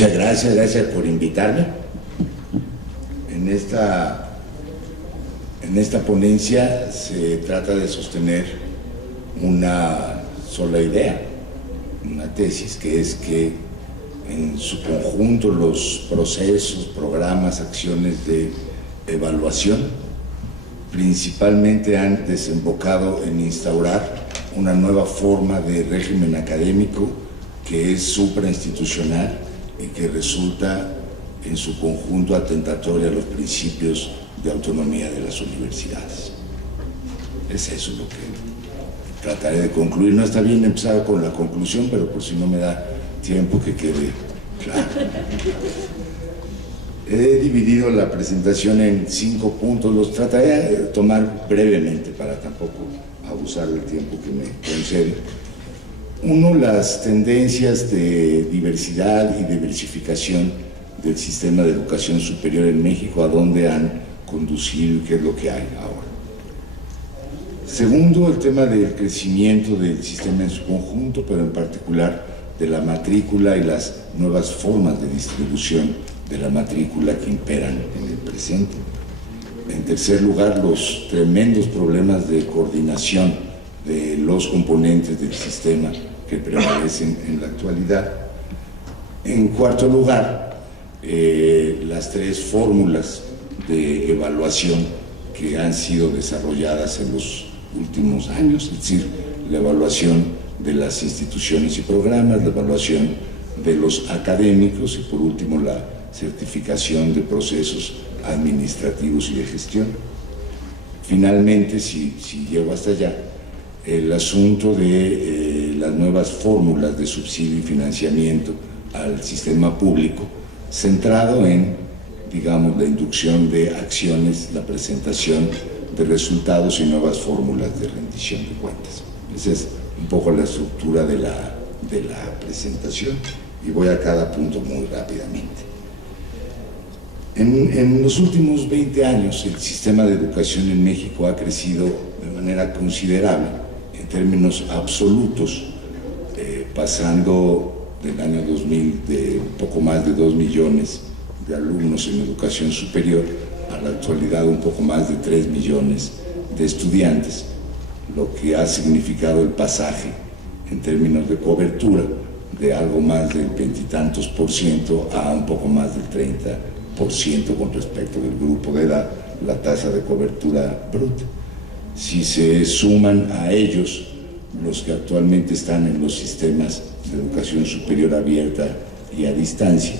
Muchas gracias por invitarme. En esta ponencia se trata de sostener una sola idea, una tesis, que es que en su conjunto los procesos, programas, acciones de evaluación principalmente han desembocado en instaurar una nueva forma de régimen académico que es suprainstitucional y que resulta en su conjunto atentatoria a los principios de autonomía de las universidades. Es eso lo que trataré de concluir. No está bien empezar con la conclusión, pero por si no me da tiempo que quede claro. He dividido la presentación en 5 puntos, los trataré de tomar brevemente para tampoco abusar del tiempo que me concede. Uno, las tendencias de diversidad y diversificación del sistema de educación superior en México, a dónde han conducido y qué es lo que hay ahora. Segundo, el tema del crecimiento del sistema en su conjunto, pero en particular de la matrícula y las nuevas formas de distribución de la matrícula que imperan en el presente. En tercer lugar, los tremendos problemas de coordinación de los componentes del sistema que prevalecen en la actualidad. En cuarto lugar, las 3 fórmulas de evaluación que han sido desarrolladas en los últimos años, es decir, la evaluación de las instituciones y programas, la evaluación de los académicos y por último la certificación de procesos administrativos y de gestión. Finalmente, si llego hasta allá, el asunto de las nuevas fórmulas de subsidio y financiamiento al sistema público, centrado en, digamos, la inducción de acciones, la presentación de resultados y nuevas fórmulas de rendición de cuentas. Esa es un poco la estructura de la presentación y voy a cada punto muy rápidamente. En los últimos 20 años el sistema de educación en México ha crecido de manera considerable en términos absolutos, pasando del año 2000 de un poco más de 2 millones de alumnos en educación superior a la actualidad un poco más de 3 millones de estudiantes, lo que ha significado el pasaje en términos de cobertura de algo más del 20 y tantos % a un poco más del 30% con respecto del grupo de edad, la tasa de cobertura bruta. Si se suman a ellos los que actualmente están en los sistemas de educación superior abierta y a distancia,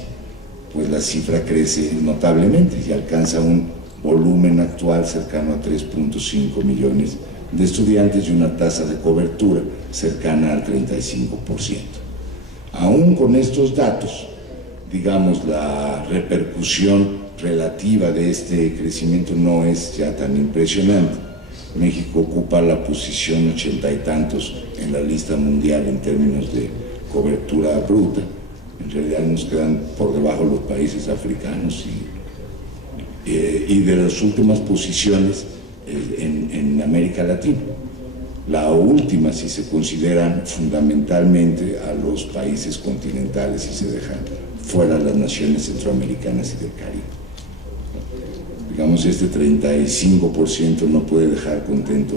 pues la cifra crece notablemente y alcanza un volumen actual cercano a 3.5 millones de estudiantes y una tasa de cobertura cercana al 35%. Aún con estos datos, digamos, la repercusión relativa de este crecimiento no es ya tan impresionante. México ocupa la posición 80 y tantos en la lista mundial en términos de cobertura bruta. En realidad nos quedan por debajo los países africanos y de las últimas posiciones en América Latina. La última, si se consideran fundamentalmente a los países continentales y se dejan fuera las naciones centroamericanas y del Caribe. Digamos, este 35% no puede dejar contento,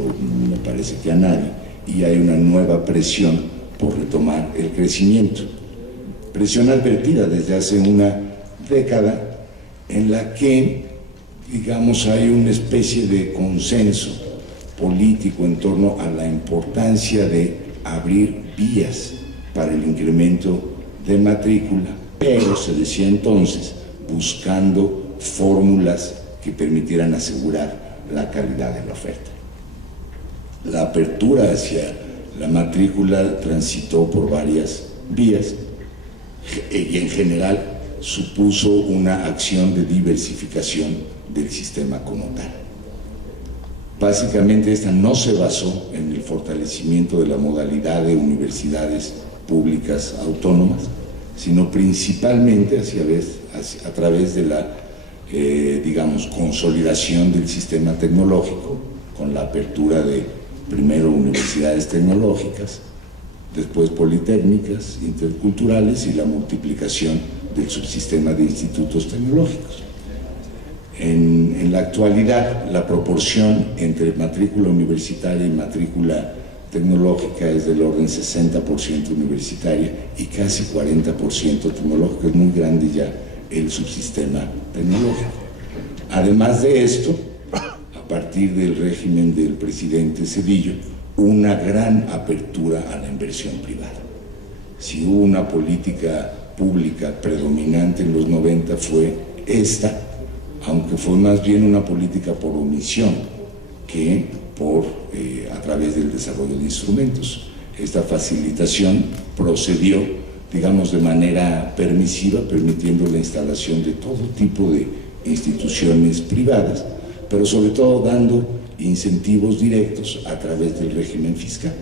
me parece que a nadie, y hay una nueva presión por retomar el crecimiento. Presión advertida desde hace una década en la que, digamos, hay una especie de consenso político en torno a la importancia de abrir vías para el incremento de matrícula, pero se decía entonces buscando fórmulas que permitieran asegurar la calidad de la oferta. La apertura hacia la matrícula transitó por varias vías y en general supuso una acción de diversificación del sistema como tal. Básicamente esta no se basó en el fortalecimiento de la modalidad de universidades públicas autónomas, sino principalmente a través de la, digamos, consolidación del sistema tecnológico, con la apertura de primero universidades tecnológicas, después politécnicas, interculturales y la multiplicación del subsistema de institutos tecnológicos. En la actualidad, la proporción entre matrícula universitaria y matrícula tecnológica es del orden 60% universitaria y casi 40% tecnológico. Es muy grande ya el subsistema tecnológico. Además de esto, a partir del régimen del presidente Zedillo, una gran apertura a la inversión privada. Si hubo una política pública predominante en los 90 fue esta, aunque fue más bien una política por omisión que a través del desarrollo de instrumentos. Esta facilitación procedió, digamos, de manera permisiva, permitiendo la instalación de todo tipo de instituciones privadas, pero sobre todo dando incentivos directos a través del régimen fiscal.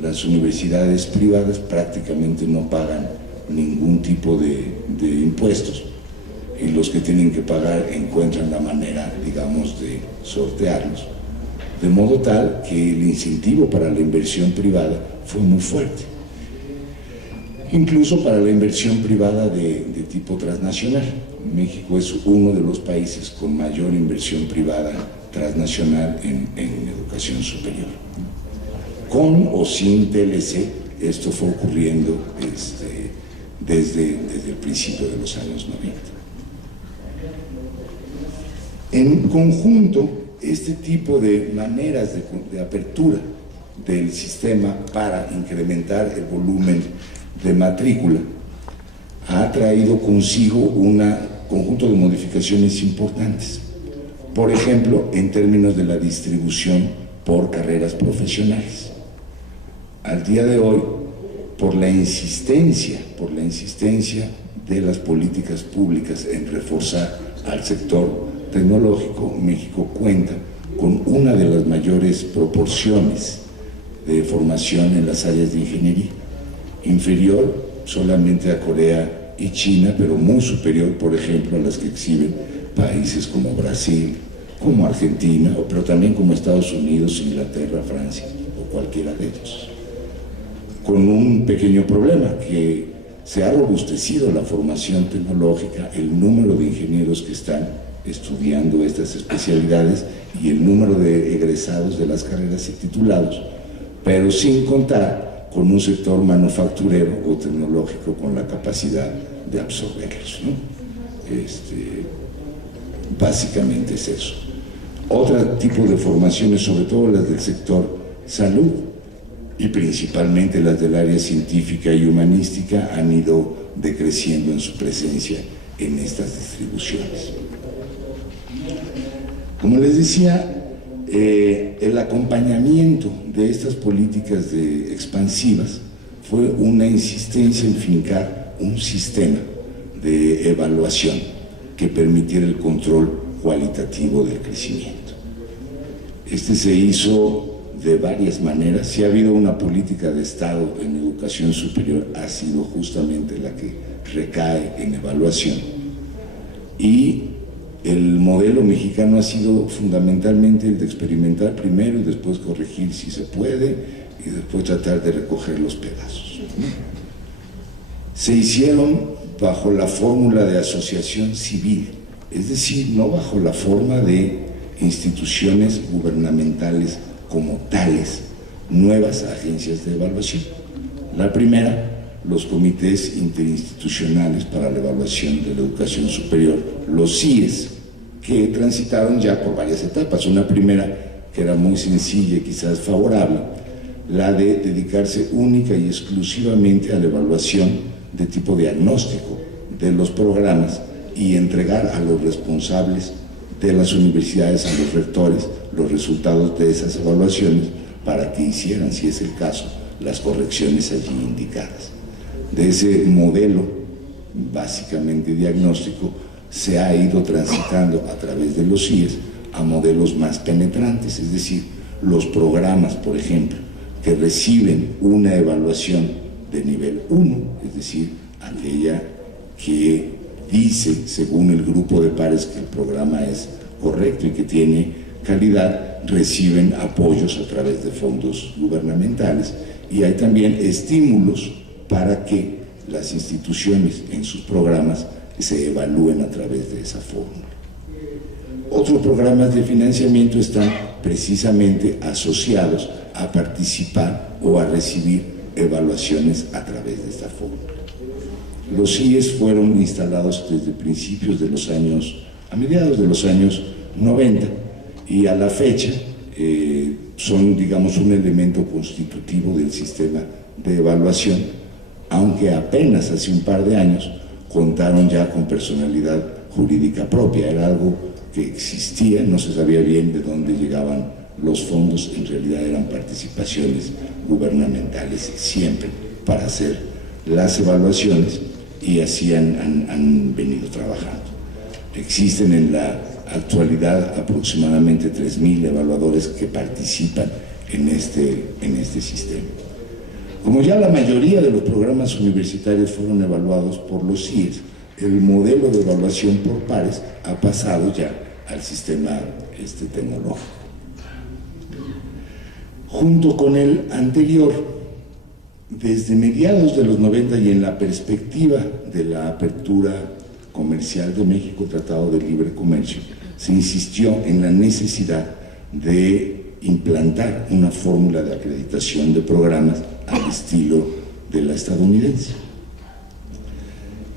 Las universidades privadas prácticamente no pagan ningún tipo de impuestos, y los que tienen que pagar encuentran la manera, digamos, de sortearlos, de modo tal que el incentivo para la inversión privada fue muy fuerte, incluso para la inversión privada de tipo transnacional. México es uno de los países con mayor inversión privada transnacional en educación superior. Con o sin TLC, esto fue ocurriendo desde el principio de los años 90. En conjunto, este tipo de maneras de apertura del sistema para incrementar el volumen de matrícula ha traído consigo un conjunto de modificaciones importantes. Por ejemplo, en términos de la distribución por carreras profesionales. Al día de hoy, por la insistencia de las políticas públicas en reforzar al sector tecnológico, México cuenta con una de las mayores proporciones de formación en las áreas de ingeniería, inferior solamente a Corea y China, pero muy superior, por ejemplo, a las que exhiben países como Brasil, como Argentina, pero también como Estados Unidos, Inglaterra, Francia o cualquiera de ellos. Con un pequeño problema, que se ha robustecido la formación tecnológica, el número de ingenieros que están estudiando estas especialidades y el número de egresados de las carreras y titulados, pero sin contar con un sector manufacturero o tecnológico con la capacidad de absorberlos, ¿no? Básicamente es eso. Otro tipo de formaciones, sobre todo las del sector salud y principalmente las del área científica y humanística, han ido decreciendo en su presencia en estas distribuciones. Como les decía, el acompañamiento de estas políticas expansivas fue una insistencia en fincar un sistema de evaluación que permitiera el control cualitativo del crecimiento. Este se hizo de varias maneras. Si ha habido una política de Estado en educación superior, ha sido justamente la que recae en evaluación. Y el modelo mexicano ha sido fundamentalmente el de experimentar primero y después corregir si se puede y después tratar de recoger los pedazos. Se hicieron bajo la fórmula de asociación civil, es decir, no bajo la forma de instituciones gubernamentales como tales, nuevas agencias de evaluación. La primera, los comités interinstitucionales para la evaluación de la educación superior, los CIES, que transitaron ya por varias etapas. Una primera que era muy sencilla y quizás favorable, la de dedicarse única y exclusivamente a la evaluación de tipo diagnóstico de los programas y entregar a los responsables de las universidades, a los rectores, los resultados de esas evaluaciones para que hicieran, si es el caso, las correcciones allí indicadas. De ese modelo básicamente diagnóstico se ha ido transitando a través de los CIES a modelos más penetrantes, es decir, los programas, por ejemplo, que reciben una evaluación de nivel 1, es decir, aquella que dice, según el grupo de pares, que el programa es correcto y que tiene calidad, reciben apoyos a través de fondos gubernamentales, y hay también estímulos para que las instituciones en sus programas se evalúen a través de esa fórmula. Otros programas de financiamiento están precisamente asociados a participar o a recibir evaluaciones a través de esta fórmula. Los CIES fueron instalados desde principios de los años, a mediados de los años 90, y a la fecha son, digamos, un elemento constitutivo del sistema de evaluación, aunque apenas hace un par de años contaron ya con personalidad jurídica propia. Era algo que existía, no se sabía bien de dónde llegaban los fondos, en realidad eran participaciones gubernamentales siempre para hacer las evaluaciones, y así han venido trabajando. Existen en la actualidad aproximadamente 3.000 evaluadores que participan en este sistema. Como ya la mayoría de los programas universitarios fueron evaluados por los CIES, el modelo de evaluación por pares ha pasado ya al sistema tecnológico. Junto con el anterior, desde mediados de los 90 y en la perspectiva de la apertura comercial de México, Tratado de Libre Comercio, se insistió en la necesidad de implantar una fórmula de acreditación de programas al estilo de la estadounidense.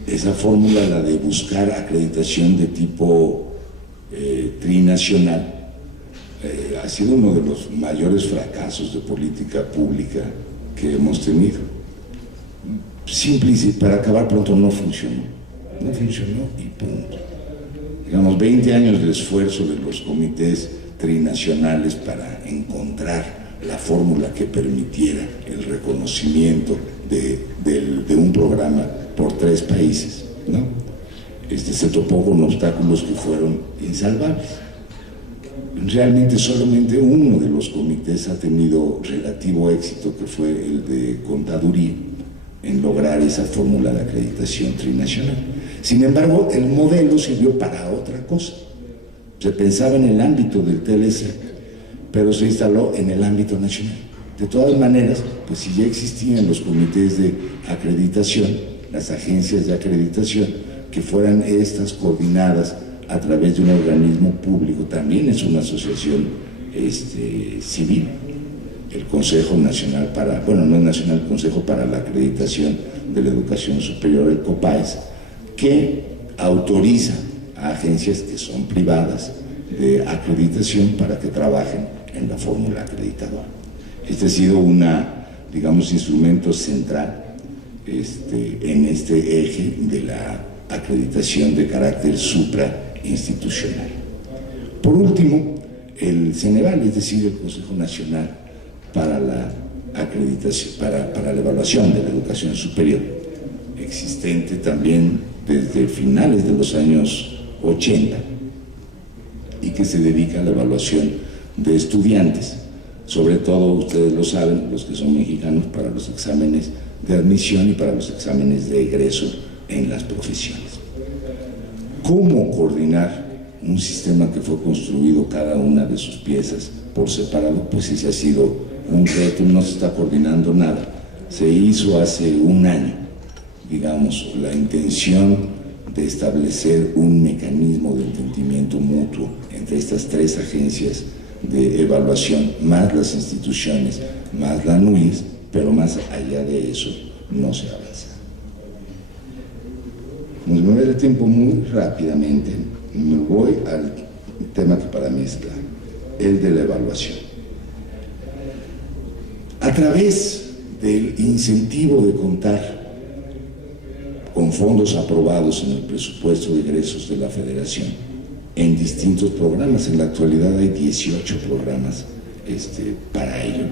Esa fórmula, la de buscar acreditación de tipo trinacional, ha sido uno de los mayores fracasos de política pública que hemos tenido. Simple y para acabar pronto, no funcionó y punto. Digamos, 20 años de esfuerzo de los comités trinacionales para encontrar la fórmula que permitiera el reconocimiento de un programa por 3 países, ¿no? Se topó con obstáculos que fueron insalvables. Realmente solamente uno de los comités ha tenido relativo éxito, que fue el de Contaduría, en lograr esa fórmula de acreditación trinacional. Sin embargo, el modelo sirvió para otra cosa. Se pensaba en el ámbito del TLC, pero se instaló en el ámbito nacional. De todas maneras, pues si ya existían los comités de acreditación, las agencias de acreditación, que fueran estas coordinadas a través de un organismo público, también es una asociación civil, el Consejo Nacional para, bueno, no es nacional, el Consejo para la Acreditación de la Educación Superior, el COPAES, que autoriza a agencias que son privadas de acreditación para que trabajen en la fórmula acreditadora. Este ha sido digamos, instrumento central en este eje de la acreditación de carácter suprainstitucional. Por último, el Ceneval, es decir, el Consejo Nacional para la Acreditación, para la Evaluación de la Educación Superior, existente también desde finales de los años 80 y que se dedica a la evaluación de estudiantes, sobre todo, ustedes lo saben, los que son mexicanos, para los exámenes de admisión y para los exámenes de egreso en las profesiones. ¿Cómo coordinar un sistema que fue construido cada una de sus piezas por separado? Pues ese ha sido un reto, no se está coordinando nada. Se hizo hace un año, digamos, la intención de establecer un mecanismo de entendimiento mutuo entre estas 3 agencias de evaluación, más las instituciones, más la NUIES, pero más allá de eso no se avanza. Nos mueve el tiempo muy rápidamente, me voy al tema que para mí es claro, el de la evaluación. A través del incentivo de contar con fondos aprobados en el presupuesto de egresos de la Federación en distintos programas, en la actualidad hay 18 programas para ello,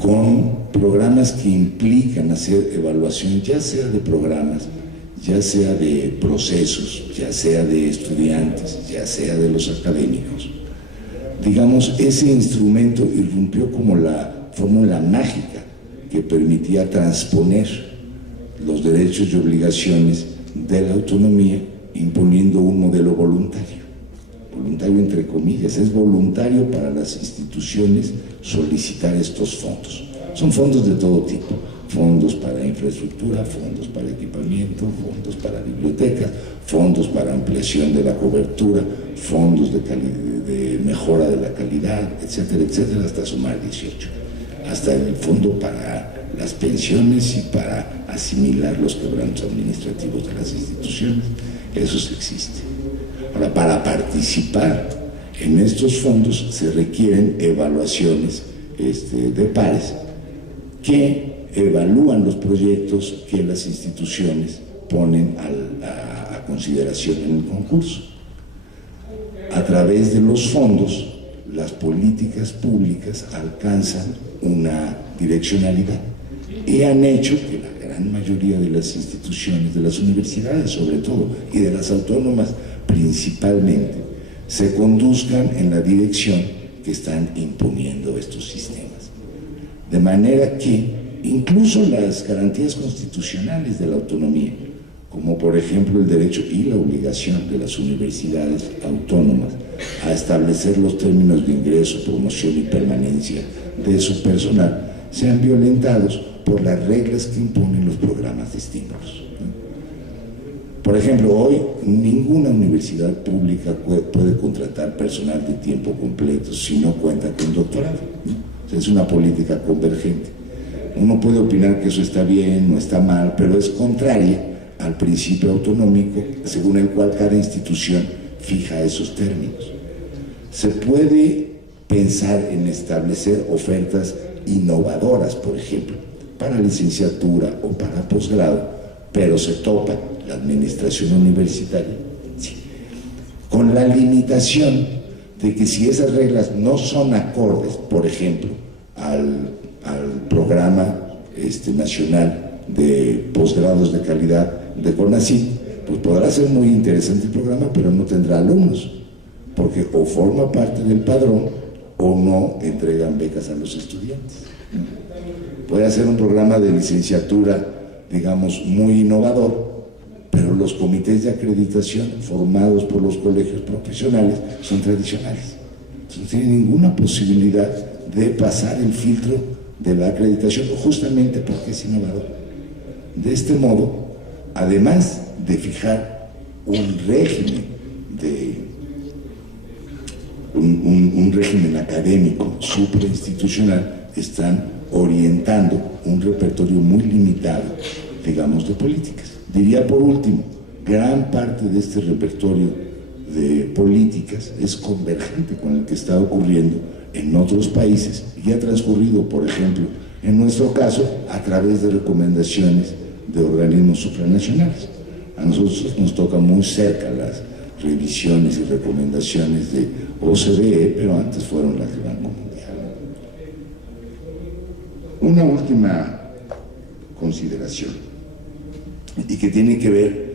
con programas que implican hacer evaluación, ya sea de programas, ya sea de procesos, ya sea de estudiantes, ya sea de los académicos. Digamos, ese instrumento irrumpió como la fórmula mágica que permitía transponer los derechos y obligaciones de la autonomía imponiendo un modelo voluntario entre comillas. Es voluntario para las instituciones solicitar estos fondos. Son fondos de todo tipo, fondos para infraestructura, fondos para equipamiento, fondos para bibliotecas, fondos para ampliación de la cobertura, fondos de mejora de la calidad, etcétera, etcétera, hasta sumar 18. Hasta el fondo para las pensiones y para asimilar los quebrantos administrativos de las instituciones. Eso sí existe. Ahora, para participar en estos fondos se requieren evaluaciones de pares que evalúan los proyectos que las instituciones ponen a consideración en el concurso. A través de los fondos, las políticas públicas alcanzan una direccionalidad y han hecho que la gran mayoría de las instituciones, de las universidades sobre todo, y de las autónomas principalmente, se conduzcan en la dirección que están imponiendo estos sistemas. De manera que incluso las garantías constitucionales de la autonomía, como por ejemplo el derecho y la obligación de las universidades autónomas a establecer los términos de ingreso, promoción y permanencia de su personal, sean violentados por las reglas que imponen los programas de estímulos. Por ejemplo, hoy ninguna universidad pública puede contratar personal de tiempo completo si no cuenta con doctorado. O sea, es una política convergente. Uno puede opinar que eso está bien o está mal, pero es contraria al principio autonómico según el cual cada institución fija esos términos. Se puede pensar en establecer ofertas innovadoras, por ejemplo, para licenciatura o para posgrado, pero se topa la administración universitaria con la limitación de que si esas reglas no son acordes, por ejemplo, al programa nacional de posgrados de calidad de CONACYT, pues podrá ser muy interesante el programa, pero no tendrá alumnos, porque o forma parte del padrón o no entregan becas a los estudiantes. Puede hacer un programa de licenciatura, digamos, muy innovador, pero los comités de acreditación formados por los colegios profesionales son tradicionales. Entonces no tienen ninguna posibilidad de pasar el filtro de la acreditación, justamente porque es innovador. De este modo, además de fijar un régimen un régimen académico suprainstitucional, están orientando un repertorio muy limitado, digamos, de políticas. Diría por último, gran parte de este repertorio de políticas es convergente con el que está ocurriendo en otros países y ha transcurrido, por ejemplo, en nuestro caso, a través de recomendaciones de organismos supranacionales. A nosotros nos toca muy cerca las revisiones y recomendaciones de OCDE, pero antes fueron las del Banco Mundial. Una última consideración, y que tiene que ver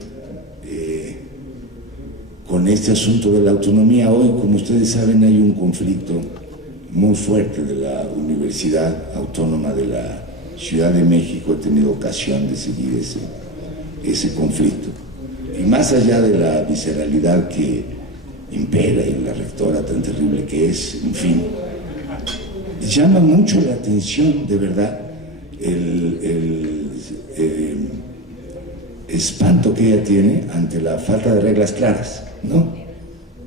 con este asunto de la autonomía. Hoy, como ustedes saben, hay un conflicto muy fuerte de la Universidad Autónoma de la Ciudad de México. He tenido ocasión de seguir ese conflicto. Y más allá de la visceralidad que impera y la rectora tan terrible que es, en fin, llama mucho la atención, de verdad, el espanto que ella tiene ante la falta de reglas claras, ¿no?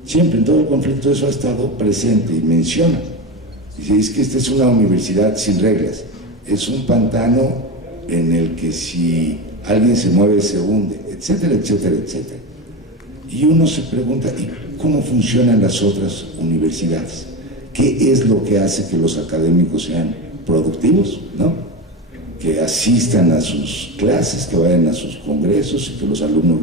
Siempre en todo el conflicto eso ha estado presente y menciona. Dice, es que esta es una universidad sin reglas, es un pantano en el que si alguien se mueve se hunde, etcétera, etcétera, etcétera. Y uno se pregunta, ¿y cómo funcionan las otras universidades? ¿Qué es lo que hace que los académicos sean productivos, ¿no? Que asistan a sus clases, que vayan a sus congresos y que los alumnos...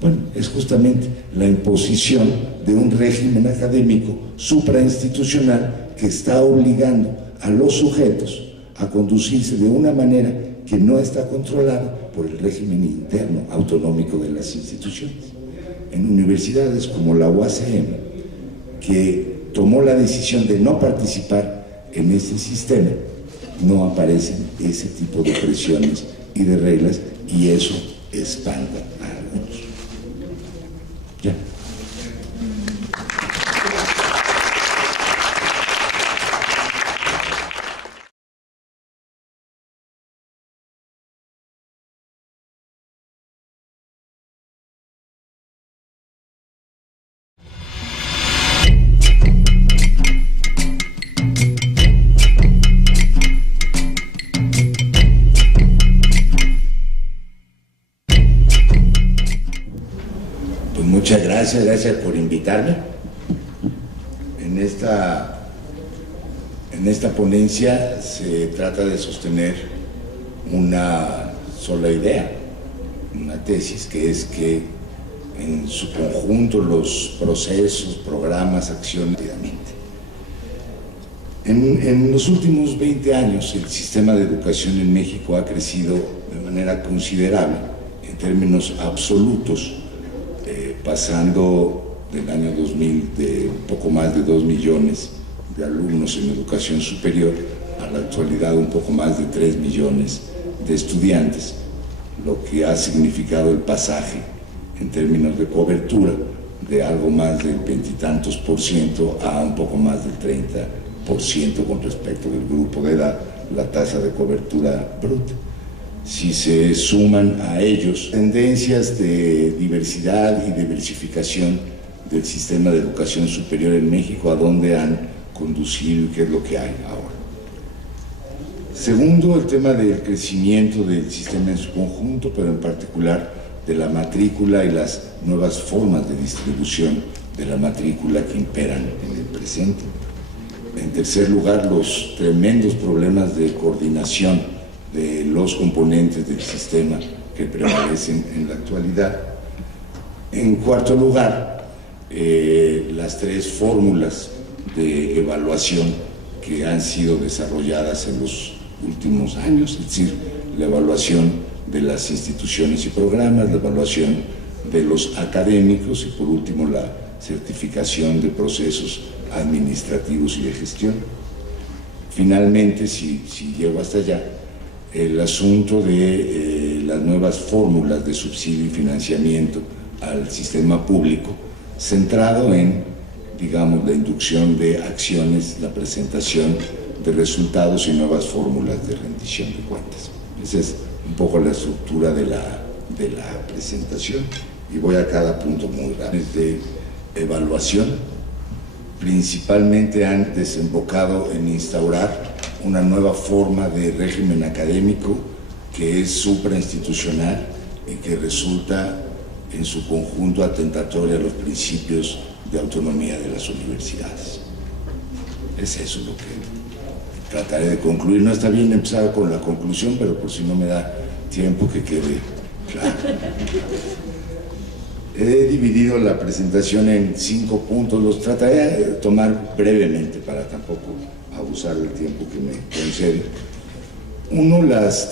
Bueno, es justamente la imposición de un régimen académico suprainstitucional que está obligando a los sujetos a conducirse de una manera que no está controlada por el régimen interno autonómico de las instituciones. En universidades como la UACM, que tomó la decisión de no participar en este sistema, no aparecen ese tipo de presiones y de reglas, y eso espanta a algunos. Ya. Gracias por invitarme. En esta ponencia se trata de sostener una sola idea, una tesis, que es que en su conjunto los procesos, programas, acciones, en los últimos 20 años el sistema de educación en México ha crecido de manera considerable en términos absolutos, pasando del año 2000 de un poco más de 2 millones de alumnos en educación superior a la actualidad un poco más de 3 millones de estudiantes, lo que ha significado el pasaje en términos de cobertura de algo más del 20 y tantos % a un poco más del 30% con respecto del grupo de edad, la tasa de cobertura bruta. Si se suman a ellos tendencias de diversidad y diversificación del sistema de educación superior en México, a dónde han conducido y qué es lo que hay ahora. Segundo, el tema del crecimiento del sistema en su conjunto, pero en particular de la matrícula y las nuevas formas de distribución de la matrícula que imperan en el presente. En tercer lugar, los tremendos problemas de coordinación de los componentes del sistema que prevalecen en la actualidad. En cuarto lugar, las 3 fórmulas de evaluación que han sido desarrolladas en los últimos años, es decir, la evaluación de las instituciones y programas, la evaluación de los académicos y por último la certificación de procesos administrativos y de gestión. Finalmente, si llego hasta allá, el asunto de las nuevas fórmulas de subsidio y financiamiento al sistema público, centrado en, digamos, la inducción de acciones, la presentación de resultados y nuevas fórmulas de rendición de cuentas. Esa es un poco la estructura de la presentación y voy a cada punto muy rápido. De evaluación, principalmente han desembocado en instaurar una nueva forma de régimen académico que es suprainstitucional y que resulta en su conjunto atentatoria a los principios de autonomía de las universidades. Es eso lo que trataré de concluir. No está bien empezar con la conclusión, pero por si no me da tiempo que quede claro. He dividido la presentación en 5 puntos, los trataré de tomar brevemente para tampoco abusar del tiempo que me concede. Uno, las